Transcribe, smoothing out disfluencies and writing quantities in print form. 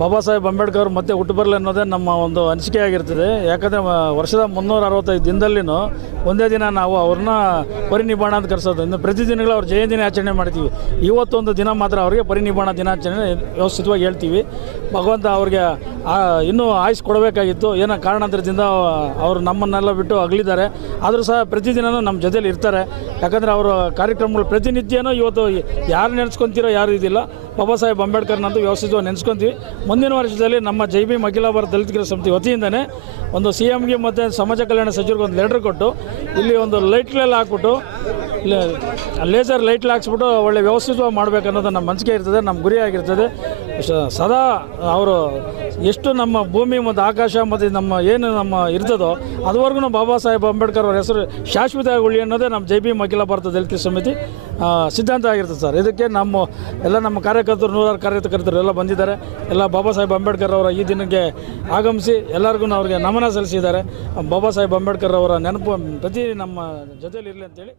ಬಾಬಾ ಸಾಹೇಬ್ ಅಂಬೇಡ್ಕರ್ ಮತ್ತೆ ಹುಟ್ಟು ಬರಲಿ ಅನ್ನೋದೇ ನಮ್ಮ ಒಂದು ಅನಿಸಿಕೆ ಆಗಿರ್ತದೆ. ಯಾಕಂದರೆ ವರ್ಷದ 365 ದಿನದಲ್ಲಿನೂ ಒಂದೇ ದಿನ ನಾವು ಅವ್ರನ್ನ ಪರಿನಿಬ್ಬಾಣ ಅಂತ ಕರೆಸೋದು. ಇನ್ನು ಪ್ರತಿದಿನಗಳು ಅವ್ರ ಜಯಂತಿನ ಆಚರಣೆ ಮಾಡ್ತೀವಿ. ಇವತ್ತೊಂದು ದಿನ ಮಾತ್ರ ಅವರಿಗೆ ಪರಿನಿಬ್ಬಾಣ ದಿನಾಚರಣೆ ವ್ಯವಸ್ಥಿತವಾಗಿ ಹೇಳ್ತೀವಿ. ಭಗವಂತ ಅವ್ರಿಗೆ ಇನ್ನೂ ಆಯುಸ್ ಕೊಡಬೇಕಾಗಿತ್ತು. ಏನೋ ಕಾರಣಾಂತರದಿಂದ ಅವರು ನಮ್ಮನ್ನೆಲ್ಲ ಬಿಟ್ಟು ಅಗಲಿದ್ದಾರೆ. ಆದರೂ ಸಹ ಪ್ರತಿದಿನವೂ ನಮ್ಮ ಜೊತೆಲಿ ಇರ್ತಾರೆ. ಯಾಕಂದರೆ ಅವರ ಕಾರ್ಯಕ್ರಮಗಳು ಪ್ರತಿನಿತ್ಯನೂ ಇವತ್ತು ಯಾರು ನೆನೆಸ್ಕೊತೀರೋ ಯಾರು ಇದಿಲ್ಲ, ಬಾಬಾ ಸಾಹೇಬ್ ಅಂಬೇಡ್ಕರ್ನಂತೂ ವ್ಯವಸ್ಥಿತವಾಗಿ ನೆನೆಸ್ಕೊತೀವಿ. ಮುಂದಿನ ವರ್ಷದಲ್ಲಿ ನಮ್ಮ ಜೈ ಭೀಮ್ ಅಖಿಲ ಭಾರತ ದಲಿತ ಕಿರಿಯರ ಸಮಿತಿ ವತಿಯಿಂದನೇ ಒಂದು CMಗೆ ಮತ್ತು ಸಮಾಜ ಕಲ್ಯಾಣ ಸಚಿವರಿಗೆ ಒಂದು ಲೆಟರ್ ಕೊಟ್ಟು ಇಲ್ಲಿ ಒಂದು ಲೈಟ್ಗಳೆಲ್ಲ ಹಾಕ್ಬಿಟ್ಟು ಲೇಸರ್ ಲೈಟ್ಲ್ ಹಾಕ್ಸ್ಬಿಟ್ಟು ಒಳ್ಳೆ ವ್ಯವಸ್ಥಿತವಾಗಿ ಮಾಡಬೇಕು ಅನ್ನೋದು ನಮ್ಮ ಮನಸ್ಸಿಗೆ ಇರ್ತದೆ, ನಮ್ಮ ಗುರಿ ಆಗಿರ್ತದೆ. ಸದಾ ಅವರು ಎಷ್ಟು ನಮ್ಮ ಭೂಮಿ ಮತ್ತು ಆಕಾಶ ಮತ್ತು ನಮ್ಮ ಇರ್ತದೋ ಅದುವರೆಗೂ ಬಾಬಾ ಸಾಹೇಬ್ ಅಂಬೇಡ್ಕರ್ ಅವರ ಹೆಸರು ಶಾಶ್ವತವಾಗಿ ಉಳಿ ಅನ್ನೋದೇ ನಮ್ಮ ಜೈ ಭೀಮ್ ಅಖಿಲ ಭಾರತ ದಲಿತ ಕಿರಿಯರ ಸಮಿತಿ ಸಿದ್ಧಾಂತ ಆಗಿರ್ತದೆ ಸರ್. ಇದಕ್ಕೆ ನಮ್ಮ ಕಾರ್ಯಕರ್ತರು 100 ಕಾರ್ಯಕರ್ತರು ಎಲ್ಲ ಬಂದಿದ್ದಾರೆ. ಎಲ್ಲ ಬಾಬಾ ಸಾಹೇಬ್ ಅಂಬೇಡ್ಕರ್ ಅವರ ಈ ದಿನಕ್ಕೆ ಆಗಮಿಸಿ ಎಲ್ಲರಿಗೂ ಅವ್ರಿಗೆ ನಮನ ಸಲ್ಲಿಸಿದ್ದಾರೆ. ಬಾಬಾ ಸಾಹೇಬ್ ಅಂಬೇಡ್ಕರ್ ಅವರ ನೆನಪು ಪ್ರತಿ ನಮ್ಮ ಜೊತೆಯಲ್ಲಿ ಇರಲಿ ಅಂತೇಳಿ